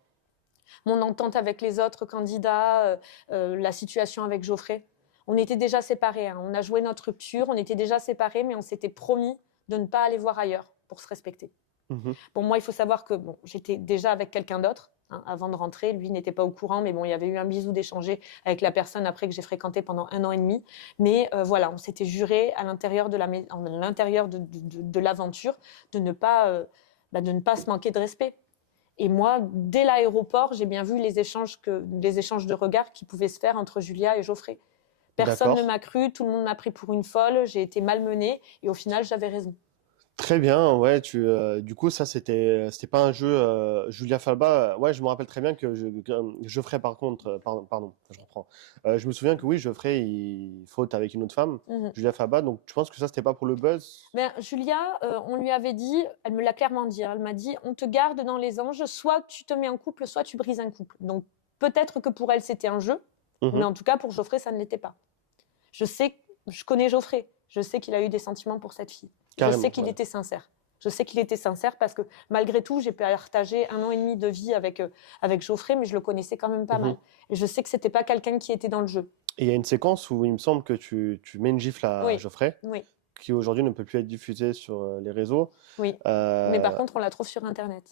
Mon entente avec les autres candidats, la situation avec Geoffrey. On était déjà séparés. Hein. On a joué notre rupture, on était déjà séparés, mais on s'était promis de ne pas aller voir ailleurs pour se respecter. Bon, moi, il faut savoir que j'étais déjà avec quelqu'un d'autre avant de rentrer. Lui n'était pas au courant, mais bon, il y avait eu un bisou d'échanger avec la personne après que j'ai fréquenté pendant 1 an et demi. Mais voilà, on s'était juré à l'intérieur de l'aventure de ne pas se manquer de respect. Et moi, dès l'aéroport, j'ai bien vu les échanges de regards qui pouvaient se faire entre Julia et Geoffrey. Personne ne m'a cru, tout le monde m'a pris pour une folle, j'ai été malmenée et au final, j'avais raison. Très bien, ouais. Du coup, ça, c'était pas un jeu Julia Falba. Ouais, je me rappelle très bien que Geoffrey, par contre, pardon, je reprends. Je me souviens que oui, Geoffrey, il faute avec une autre femme, Julia Falba. Donc, tu penses que ça, c'était pas pour le buzz? Julia, on lui avait dit, elle me l'a clairement dit. Elle m'a dit, on te garde dans les Anges, soit tu te mets en couple, soit tu brises un couple. Donc, peut-être que pour elle, c'était un jeu, mais en tout cas, pour Geoffrey, ça ne l'était pas. Je connais Geoffrey. Je sais qu'il a eu des sentiments pour cette fille. Carrément, je sais qu'il était sincère. Je sais qu'il était sincère parce que malgré tout, j'ai partagé 1 an et demi de vie avec Geoffrey, mais je le connaissais quand même pas mal. Et je sais que c'était pas quelqu'un qui était dans le jeu. Et il y a une séquence où il me semble que tu mets une gifle à Geoffrey, qui aujourd'hui ne peut plus être diffusée sur les réseaux. Oui, mais par contre, on la trouve sur Internet.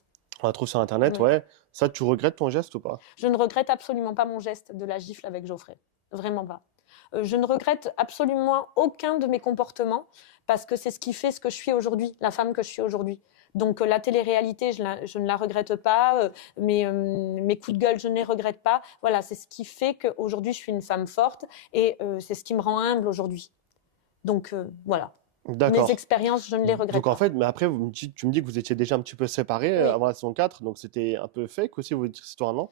On la trouve sur Internet, ouais. Ça, tu regrettes ton geste ou pas? Je ne regrette absolument pas mon geste de la gifle avec Geoffrey. Vraiment pas. Je ne regrette absolument aucun de mes comportements parce que c'est ce qui fait ce que je suis aujourd'hui, la femme que je suis aujourd'hui. Donc la télé-réalité, je ne la regrette pas, mes coups de gueule, je ne les regrette pas. Voilà, c'est ce qui fait qu'aujourd'hui, je suis une femme forte et c'est ce qui me rend humble aujourd'hui. Donc voilà. Mes expériences, je ne les regrette pas. Donc en fait, mais après, tu me dis que vous étiez déjà un petit peu séparés avant la saison 4, donc c'était un peu fake aussi, votre histoire, non?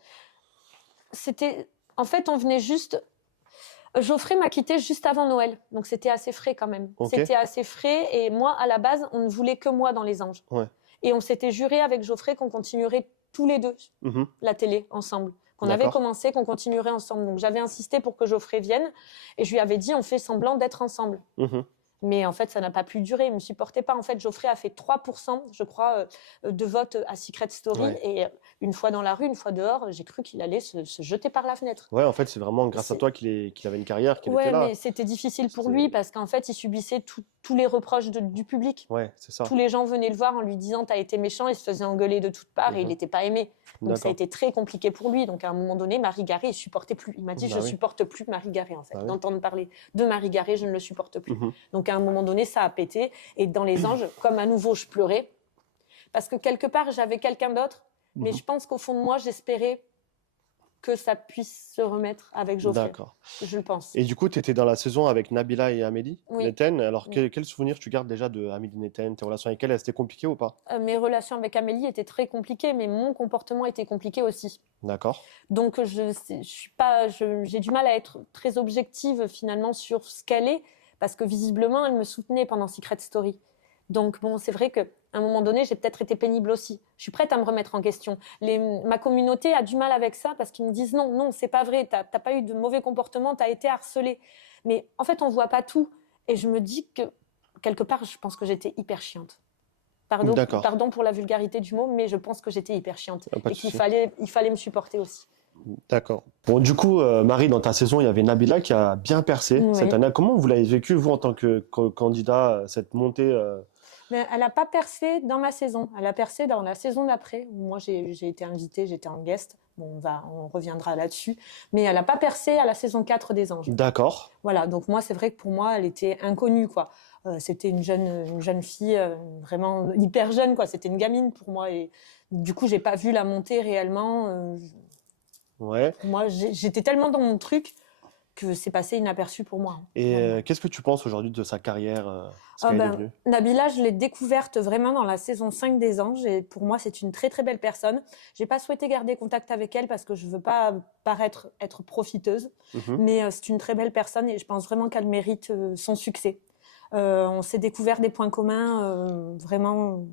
En fait, on venait juste... Geoffrey m'a quitté juste avant Noël, donc c'était assez frais quand même. C'était assez frais et moi, à la base, on ne voulait que moi dans les Anges. Et on s'était juré avec Geoffrey qu'on continuerait tous les deux la télé ensemble. Qu'on avait commencé, qu'on continuerait ensemble. Donc j'avais insisté pour que Geoffrey vienne et je lui avais dit on fait semblant d'être ensemble. Mais en fait, ça n'a pas pu durer. Il ne me supportait pas. En fait, Geoffrey a fait 3%, je crois, de vote à Secret Story. Et une fois dans la rue, une fois dehors, j'ai cru qu'il allait se jeter par la fenêtre. Ouais, en fait, c'est vraiment grâce à toi qu'il avait une carrière, qu'il était là. Ouais, mais c'était difficile pour lui parce qu'en fait, il subissait tous les reproches du public. Ouais, c'est ça. Tous les gens venaient le voir en lui disant « t'as été méchant », il se faisait engueuler de toutes parts et il n'était pas aimé. Donc ça a été très compliqué pour lui. Donc à un moment donné, Marie Garé, il ne supportait plus. Il m'a dit « je ne supporte plus Marie Garé, en fait. D'entendre parler de Marie Garé, je ne le supporte plus. Donc à un moment donné, ça a pété. Et dans Les Anges, comme à nouveau, je pleurais. Parce que quelque part, j'avais quelqu'un d'autre. Mais je pense qu'au fond de moi, j'espérais que ça puisse se remettre avec Geoffrey. D'accord. Je le pense. Et du coup, tu étais dans la saison avec Nabila et Amélie Netten. Alors, quel souvenir tu gardes déjà de Amélie Netten? Tes relations avec elle, c'était compliqué ou pas? Mes relations avec Amélie étaient très compliquées, mais mon comportement était compliqué aussi. D'accord. Donc, j'ai du mal à être très objective finalement sur ce qu'elle est, parce que visiblement, elle me soutenait pendant Secret Story. Donc, bon, c'est vrai qu'à un moment donné, j'ai peut-être été pénible aussi. Je suis prête à me remettre en question. Ma communauté a du mal avec ça parce qu'ils me disent non, c'est pas vrai, t'as pas eu de mauvais comportement, t'as été harcelée. Mais en fait, on voit pas tout. Et je me dis que, quelque part, je pense que j'étais hyper chiante. Pardon pour la vulgarité du mot, mais je pense que j'étais hyper chiante. Et qu'il fallait me supporter aussi. D'accord. Bon, du coup, Marie, dans ta saison, il y avait Nabila qui a bien percé cette année. Comment vous l'avez vécu, vous, en tant que candidat, cette montée Mais elle n'a pas percé dans ma saison. Elle a percé dans la saison d'après. Moi, j'ai été invitée, j'étais en guest. Bon, on reviendra là-dessus. Mais elle n'a pas percé à la saison 4 des Anges. D'accord. Voilà, donc moi, c'est vrai que pour moi, elle était inconnue, quoi. C'était une jeune fille, vraiment hyper jeune, quoi. C'était une gamine pour moi. Et du coup, j'ai pas vu la montée réellement. Ouais. Moi, j'étais tellement dans mon truc que c'est passé inaperçu pour moi. Et qu'est-ce que tu penses aujourd'hui de sa carrière, ce qu'elle est devenue ? Nabila, je l'ai découverte vraiment dans la saison 5 des Anges et pour moi, c'est une très très belle personne. J'ai pas souhaité garder contact avec elle parce que je veux pas paraître être profiteuse, mais c'est une très belle personne et je pense vraiment qu'elle mérite son succès. On s'est découvert des points communs vraiment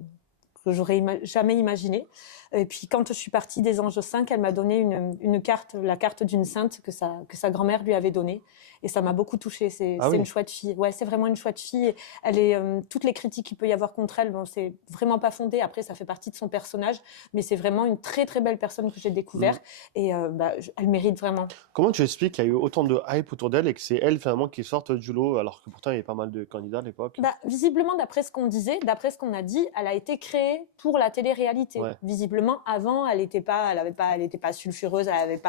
que j'aurais jamais imaginé. Et puis quand je suis partie des Anges 5, elle m'a donné une carte, la carte d'une sainte que sa grand-mère lui avait donnée. Et ça m'a beaucoup touchée. C'est une chouette fille. Ouais, c'est vraiment une chouette fille. Elle est toutes les critiques qu'il peut y avoir contre elle, bon, c'est vraiment pas fondé. Après, ça fait partie de son personnage, mais c'est vraiment une très très belle personne que j'ai découvert. Et elle mérite vraiment. Comment tu expliques qu'il y a eu autant de hype autour d'elle et que c'est elle finalement qui sorte du lot alors que pourtant il y avait pas mal de candidats à l'époque? Visiblement, d'après ce qu'on disait, d'après ce qu'on a dit, elle a été créée pour la télé-réalité. Ouais. Visiblement, avant, elle était pas sulfureuse, elle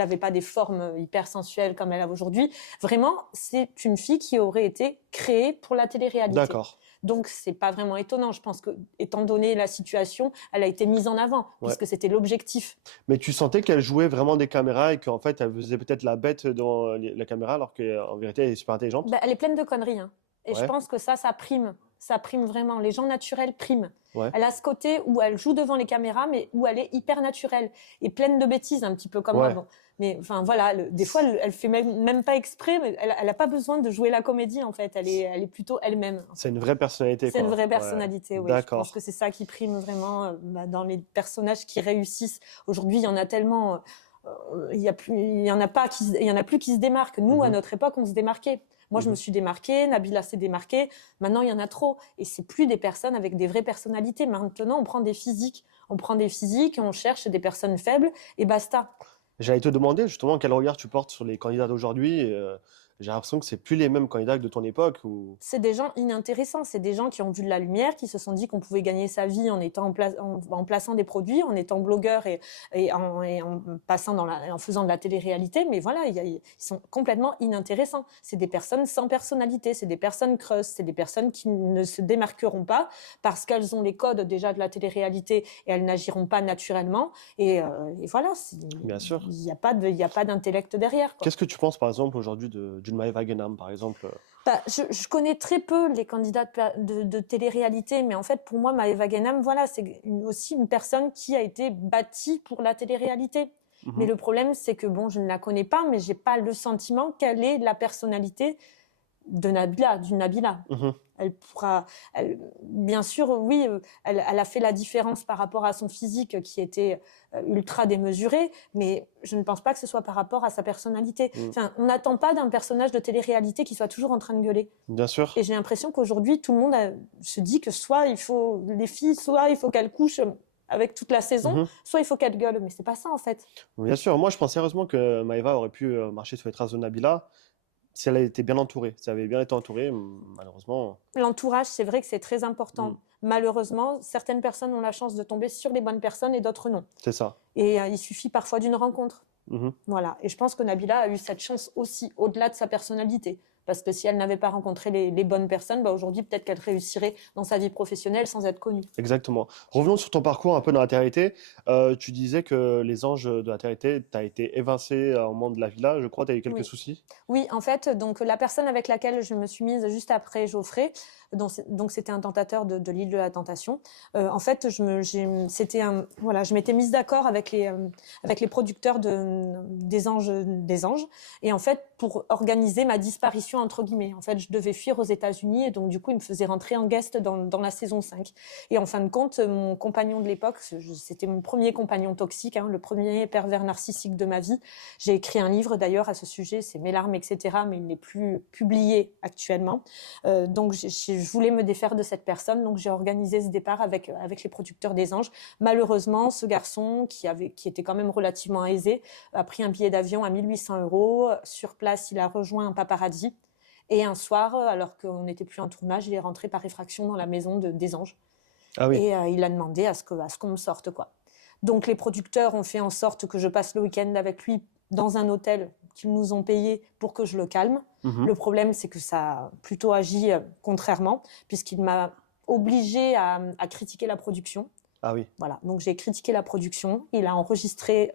avait pas des formes hyper sensuelles comme elle a aujourd'hui. Vraiment, c'est une fille qui aurait été créée pour la télé-réalité. D'accord. Donc, c'est pas vraiment étonnant. Je pense que, étant donné la situation, elle a été mise en avant, puisque c'était l'objectif. Mais tu sentais qu'elle jouait vraiment des caméras et qu'en fait, elle faisait peut-être la bête dans la caméra, alors qu'en vérité, elle est super intelligente? Elle est pleine de conneries, hein. Et je pense que ça prime. Ça prime vraiment. Les gens naturels priment. Ouais. Elle a ce côté où elle joue devant les caméras, mais où elle est hyper naturelle et pleine de bêtises, un petit peu comme moi. Bon. Mais enfin voilà, des fois, elle fait même pas exprès, mais elle a pas besoin de jouer la comédie en fait. Elle est plutôt elle-même. C'est une vraie personnalité. C'est une vraie personnalité. Oui. Je pense que c'est ça qui prime vraiment dans les personnages qui réussissent. Aujourd'hui, il y en a tellement. Il y en a plus qui se démarquent. Nous, à notre époque, on se démarquait. Moi, je me suis démarquée, Nabila s'est démarquée. Maintenant, il y en a trop. Et c'est plus des personnes avec des vraies personnalités. Maintenant, on prend des physiques. On cherche des personnes faibles et basta. J'allais te demander justement quel regard tu portes sur les candidats d'aujourd'hui. J'ai l'impression que c'est plus les mêmes candidats que de ton époque. C'est des gens inintéressants. C'est des gens qui ont vu de la lumière, qui se sont dit qu'on pouvait gagner sa vie en étant en plaçant des produits, en étant blogueur et en passant en faisant de la télé-réalité. Mais voilà, ils sont complètement inintéressants. C'est des personnes sans personnalité. C'est des personnes creuses. C'est des personnes qui ne se démarqueront pas parce qu'elles ont les codes déjà de la télé-réalité et elles n'agiront pas naturellement. Et voilà. Bien sûr. Il n'y a pas d'intellect derrière, quoi. Qu'est-ce que tu penses, par exemple, aujourd'hui d'une Maëva Guénam, par exemple? Je connais très peu les candidats de télé-réalité, mais en fait, pour moi, Maëva Guénam, voilà, c'est aussi une personne qui a été bâtie pour la télé-réalité. Mais le problème, c'est que bon, je ne la connais pas, mais j'ai pas le sentiment qu'elle est la personnalité de Nabila, d'une Nabila. Bien sûr, oui, elle a fait la différence par rapport à son physique qui était ultra démesuré, mais je ne pense pas que ce soit par rapport à sa personnalité. Enfin, on n'attend pas d'un personnage de télé-réalité qui soit toujours en train de gueuler. Bien sûr. Et j'ai l'impression qu'aujourd'hui, tout le monde se dit que soit il faut qu'elles couchent avec toute la saison, soit il faut qu'elles gueulent. Mais c'est pas ça, en fait. Bien sûr. Moi, je pense sérieusement que Maëva aurait pu marcher sur les traces de Nabila si elle était bien entourée. Si elle avait bien été entourée, malheureusement... L'entourage, c'est vrai que c'est très important. Malheureusement, certaines personnes ont la chance de tomber sur les bonnes personnes et d'autres non. C'est ça. Et il suffit parfois d'une rencontre. Voilà. Et je pense que Nabila a eu cette chance aussi, au-delà de sa personnalité. Parce que si elle n'avait pas rencontré les bonnes personnes, aujourd'hui, peut-être qu'elle réussirait dans sa vie professionnelle sans être connue. Exactement. Revenons sur ton parcours un peu dans la télé-réalité. Tu disais que les Anges de la télé-réalité, tu as été évincé au moment de la villa. Je crois que tu as eu quelques soucis. Oui, en fait, donc la personne avec laquelle je me suis mise juste après Geoffrey, donc c'était un tentateur de l'île de la Tentation. En fait, je m'étais mise d'accord avec les producteurs des Anges. Et en fait, pour organiser ma disparition entre guillemets. En fait, je devais fuir aux États-Unis et donc du coup, il me faisait rentrer en guest dans la saison 5. Et en fin de compte, mon compagnon de l'époque, c'était mon premier compagnon toxique, le premier pervers narcissique de ma vie. J'ai écrit un livre d'ailleurs à ce sujet, c'est Mes larmes, etc., mais il n'est plus publié actuellement. Donc, je voulais me défaire de cette personne, donc j'ai organisé ce départ avec les producteurs des Anges. Malheureusement, ce garçon, qui était quand même relativement aisé, a pris un billet d'avion à 1 800 €. Sur place, il a rejoint un paparazzi. Et un soir, alors qu'on n'était plus en tournage, il est rentré par effraction dans la maison des Anges. Ah oui. Et il a demandé à ce qu'on me sorte, quoi. Donc, les producteurs ont fait en sorte que je passe le week-end avec lui dans un hôtel qu'ils nous ont payé pour que je le calme. Le problème, c'est que ça a plutôt agi contrairement, puisqu'il m'a obligée à critiquer la production. Ah oui. Voilà. Donc, j'ai critiqué la production. Il a enregistré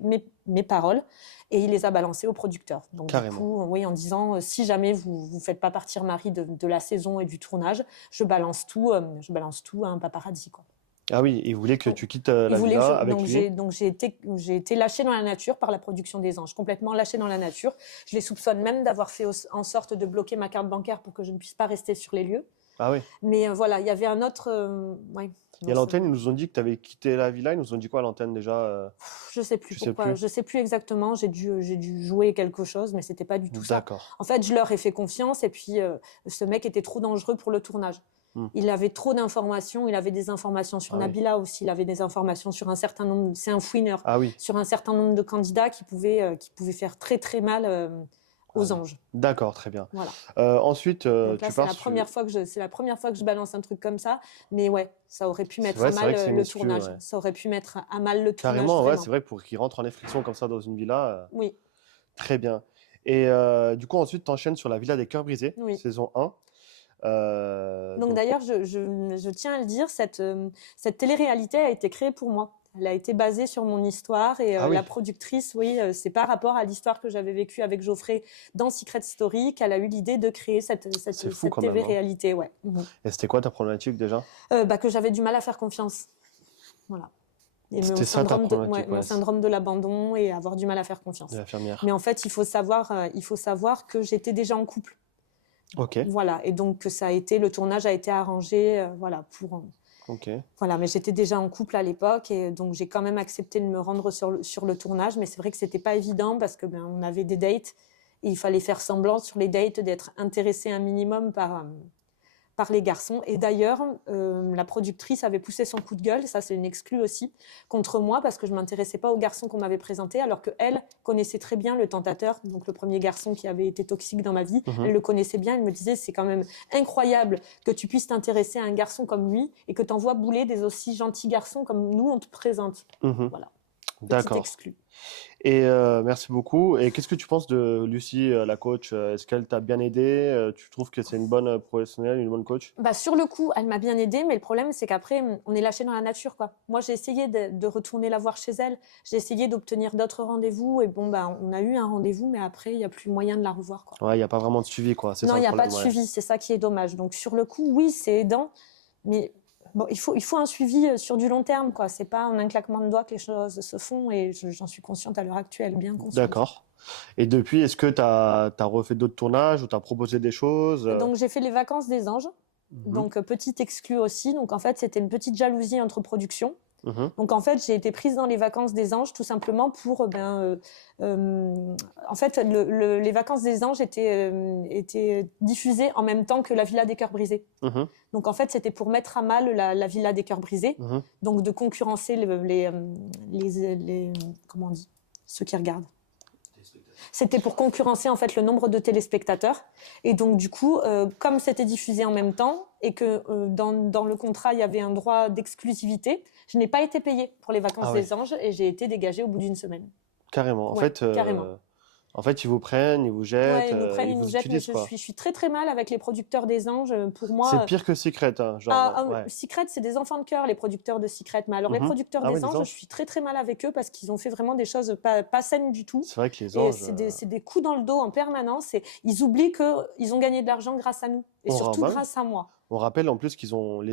mes paroles et il les a balancées au producteur. Donc, carrément. Du coup, oui, en disant si jamais vous ne faites pas partir Marie de la saison et du tournage, je balance tout à un paparazzi, quoi. Ah oui, il voulait que tu quittes la villa avec lui. Donc j'ai été lâchée dans la nature par la production des Anges, complètement lâchée dans la nature. Je les soupçonne même d'avoir fait en sorte de bloquer ma carte bancaire pour que je ne puisse pas rester sur les lieux. Ah oui. Mais voilà, il y avait un autre... Et à l'antenne, ils nous ont dit que tu avais quitté la villa. Ils nous ont dit quoi à l'antenne déjà Je sais plus pourquoi. Je sais plus exactement. J'ai dû jouer quelque chose, mais c'était pas du tout ça. D'accord. En fait, je leur ai fait confiance et puis ce mec était trop dangereux pour le tournage. Il avait trop d'informations. Il avait des informations sur Nabila aussi. Il avait des informations sur un certain nombre. C'est un fouineur. Ah oui. Sur un certain nombre de candidats qui pouvaient faire très très mal aux Anges. D'accord, très bien. Voilà. Ensuite, là, c'est la première fois que je balance un truc comme ça, mais ouais, ça aurait pu mettre à mal le tournage. Ouais. Ça aurait pu mettre à mal le tournage. Carrément, ouais, c'est vrai que pour qu'il rentre en effraction comme ça dans une villa. Oui. Très bien. Et du coup, ensuite, tu enchaînes sur la Villa des Cœurs Brisés, saison 1. Donc d'ailleurs, je tiens à le dire, cette télé-réalité a été créée pour moi. Elle a été basée sur mon histoire et la productrice, c'est par rapport à l'histoire que j'avais vécue avec Geoffrey dans Secret Story qu'elle a eu l'idée de créer cette télé-réalité. Ouais. Et c'était quoi ta problématique déjà que j'avais du mal à faire confiance. Voilà. Et mon syndrome de l'abandon et avoir du mal à faire confiance. Mais en fait, il faut savoir que j'étais déjà en couple. Ok. Voilà, et donc le tournage a été arrangé, pour. Ok. Voilà, mais j'étais déjà en couple à l'époque et donc j'ai quand même accepté de me rendre sur le tournage, mais c'est vrai que c'était pas évident parce que on avait des dates et il fallait faire semblant sur les dates d'être intéressé un minimum par les garçons. Et d'ailleurs, la productrice avait poussé son coup de gueule, ça c'est une exclue aussi, contre moi parce que je ne m'intéressais pas aux garçons qu'on m'avait présentés, alors qu'elle connaissait très bien le tentateur, donc le premier garçon qui avait été toxique dans ma vie. Elle le connaissait bien, elle me disait c'est quand même incroyable que tu puisses t'intéresser à un garçon comme lui et que tu envoies bouler des aussi gentils garçons comme nous on te présente. Voilà. D'accord. Exclue. Et merci beaucoup. Et qu'est-ce que tu penses de Lucie, la coach? Est-ce qu'elle t'a bien aidé? Tu trouves que c'est une bonne professionnelle, une bonne coach? Sur le coup, elle m'a bien aidée, mais le problème, c'est qu'après, on est lâché dans la nature, quoi. Moi, j'ai essayé de retourner la voir chez elle. J'ai essayé d'obtenir d'autres rendez-vous. Et on a eu un rendez-vous, mais après, il n'y a plus moyen de la revoir, quoi. Ouais, il n'y a pas vraiment de suivi, quoi. Non, il n'y a pas de suivi. C'est ça qui est dommage. Donc, sur le coup, oui, c'est aidant, mais... Bon, il faut un suivi sur du long terme, quoi. C'est pas en un claquement de doigts que les choses se font et j'en suis consciente à l'heure actuelle, bien consciente. D'accord. Et depuis, est-ce que tu as refait d'autres tournages ou tu as proposé des choses? Donc, j'ai fait les Vacances des Anges. Donc, petite exclue aussi. Donc, en fait, c'était une petite jalousie entre productions. Donc, en fait, j'ai été prise dans les Vacances des Anges tout simplement pour... en fait, les Vacances des Anges étaient diffusées en même temps que la Villa des Cœurs Brisés. Donc, en fait, c'était pour mettre à mal la Villa des Cœurs Brisés. Donc, de concurrencer comment on dit, ceux qui regardent. C'était pour concurrencer en fait le nombre de téléspectateurs. Et donc du coup, comme c'était diffusé en même temps et que dans le contrat il y avait un droit d'exclusivité, je n'ai pas été payée pour les Vacances des Anges et j'ai été dégagée au bout d'une semaine. Carrément. En fait, ils vous prennent, ils vous jettent. Ouais, ils nous jettent. Mais je suis très très mal avec les producteurs des Anges. Pour moi, c'est pire que Secret. Secret, c'est des enfants de cœur, les producteurs de Secret. Mais alors les producteurs des Anges, je suis très très mal avec eux parce qu'ils ont fait vraiment des choses pas saines du tout. C'est vrai que les Anges. C'est des coups dans le dos en permanence. Et ils oublient qu'ils ont gagné de l'argent grâce à nous et surtout grâce à moi. On rappelle en plus qu'ils ont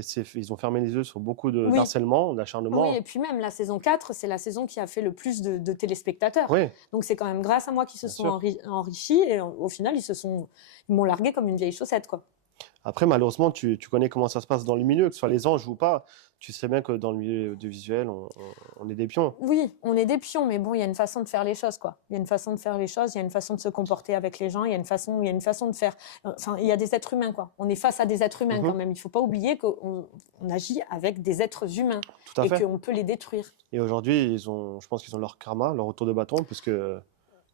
fermé les yeux sur beaucoup d'harcèlement, d'acharnement. Oui, et puis même la saison 4, c'est la saison qui a fait le plus de téléspectateurs. Oui. Donc c'est quand même grâce à moi qu'ils se sont enrichis et au final, ils m'ont largué comme une vieille chaussette, quoi. Après, malheureusement, tu connais comment ça se passe dans le milieu, que ce soit les anges ou pas. Tu sais bien que dans le milieu audiovisuel, on est des pions. Oui, on est des pions, mais bon, il y a une façon de faire les choses, quoi. Il y a une façon de faire les choses, il y a une façon de se comporter avec les gens, il y a une façon de faire... Enfin, il y a des êtres humains, quoi. On est face à des êtres humains, quand même. Il ne faut pas oublier qu'on agit avec des êtres humains et qu'on peut les détruire. Et aujourd'hui, je pense qu'ils ont leur karma, leur retour de bâton, puisqu'il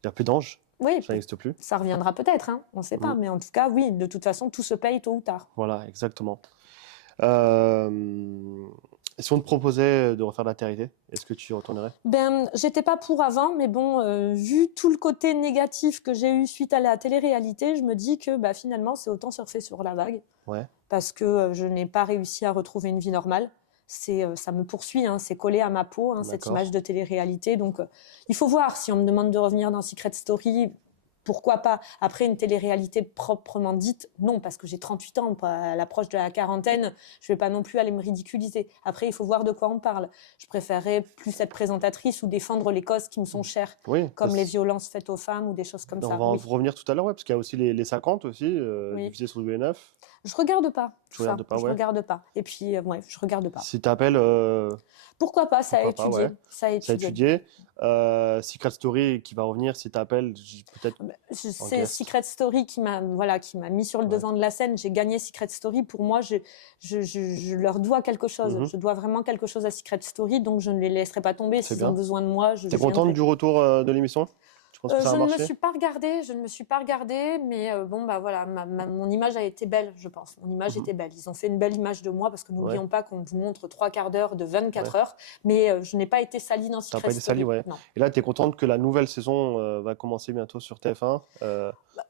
n'y a plus d'anges. Oui, ça n'existe plus. Ça reviendra peut-être, hein, on ne sait pas. Mais en tout cas, oui, de toute façon, tout se paye tôt ou tard. Voilà, exactement. Si on te proposait de refaire de la télé, est-ce que tu y retournerais? J'étais pas pour avant, mais bon, vu tout le côté négatif que j'ai eu suite à la télé-réalité, je me dis que finalement, c'est autant surfer sur la vague. Ouais. Parce que je n'ai pas réussi à retrouver une vie normale. Ça me poursuit, hein, c'est collé à ma peau, hein, cette image de télé-réalité. Donc, il faut voir. Si on me demande de revenir dans Secret Story, pourquoi pas? Après, une télé-réalité proprement dite, non, parce que j'ai 38 ans, à l'approche de la quarantaine, je ne vais pas non plus aller me ridiculiser. Après, il faut voir de quoi on parle. Je préférerais plus être présentatrice ou défendre les causes qui me sont chères, comme les violences faites aux femmes ou des choses comme ça. On va en revenir tout à l'heure, parce qu'il y a aussi les 50 aussi, diffusés sur W9. Je regarde pas. Je regarde pas. Et puis, je regarde pas. Si t'appelles... Pourquoi pas, ça a étudié. Ça a étudié. Secret Story qui va revenir, si t'appelles, peut-être... C'est Secret Story qui m'a mis sur le devant de la scène. J'ai gagné Secret Story. Pour moi, je leur dois quelque chose. Je dois vraiment quelque chose à Secret Story, donc je ne les laisserai pas tomber. S'ils ont besoin de moi, je viendrai. T'es contente du retour de l'émission? Je ne me suis pas regardée, mais voilà, mon image a été belle, je pense. Mon image était belle. Ils ont fait une belle image de moi, parce que n'oublions pas qu'on vous montre 3/4 d'heure de 24 heures, mais je n'ai pas été salie dans Secret Story. T'as pas été salie, non. Et là, tu es contente que la nouvelle saison va commencer bientôt sur TF1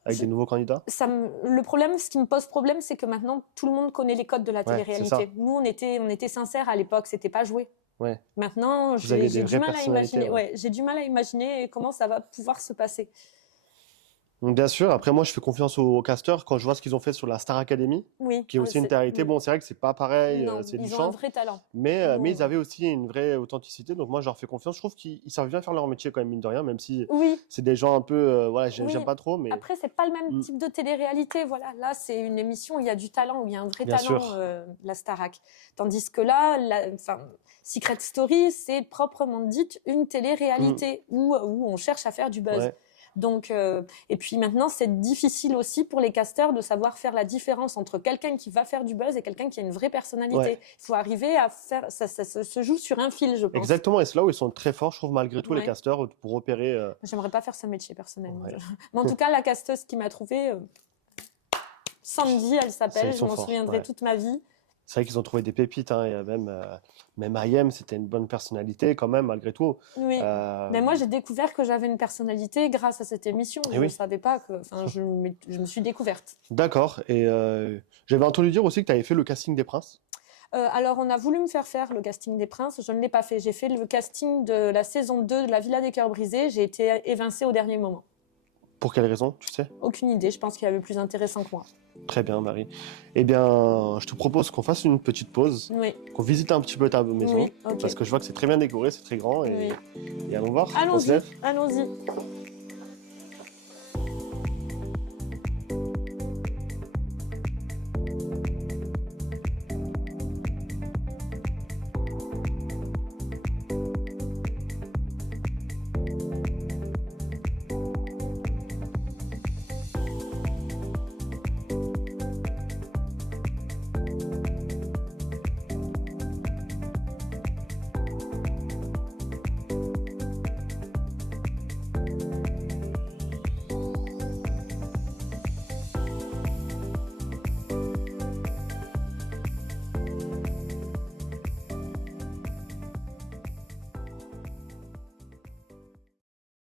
avec des nouveaux candidats? Ce qui me pose problème, c'est que maintenant, tout le monde connaît les codes de la télé-réalité. Nous, on était sincères à l'époque, c'était pas joué. Ouais. Maintenant, j'ai du mal à imaginer. J'ai du mal à imaginer comment ça va pouvoir se passer. Donc, bien sûr. Après, moi, je fais confiance aux casteurs quand je vois ce qu'ils ont fait sur la Star Academy, qui est aussi une télé-réalité. Bon, c'est vrai que c'est pas pareil, c'est du chant. Ils ont un vrai talent. Mais ils avaient aussi une vraie authenticité. Donc moi, je leur fais confiance. Je trouve qu'ils savent bien faire leur métier quand même, mine de rien, même si c'est des gens un peu, j'aime pas trop. Mais après, c'est pas le même type de télé-réalité. Voilà, là, c'est une émission où il y a du talent, où il y a un vrai talent, la Starac. Tandis que là, Secret Story, c'est proprement dite une télé-réalité où on cherche à faire du buzz. Ouais. Donc, et puis maintenant, c'est difficile aussi pour les casteurs de savoir faire la différence entre quelqu'un qui va faire du buzz et quelqu'un qui a une vraie personnalité. Ouais. Il faut arriver à faire... Ça se joue sur un fil, je pense. Exactement, et c'est là où ils sont très forts, je trouve, malgré tout, les casteurs, pour repérer... J'aimerais pas faire ce métier, personnellement. Ouais. Mais en tout cas, la casteuse qui m'a trouvée, Sandy, elle s'appelle, je m'en souviendrai toute ma vie. C'est vrai qu'ils ont trouvé des pépites, hein. Il y a même Ayem, c'était une bonne personnalité quand même, malgré tout. Oui, mais moi j'ai découvert que j'avais une personnalité grâce à cette émission. Je ne savais pas que... je me suis découverte. D'accord, et j'avais entendu dire aussi que tu avais fait le casting des Princes. Alors on a voulu me faire le casting des Princes, je ne l'ai pas fait. J'ai fait le casting de la saison 2 de la Villa des Cœurs Brisés, j'ai été évincée au dernier moment. Pour quelle raison, tu sais? Aucune idée, je pense qu'il y avait plus intéressant que moi. Très bien, Marie. Eh bien, je te propose qu'on fasse une petite pause, qu'on visite un petit peu ta maison, parce que je vois que c'est très bien décoré, c'est très grand, et allons voir. Allons-y.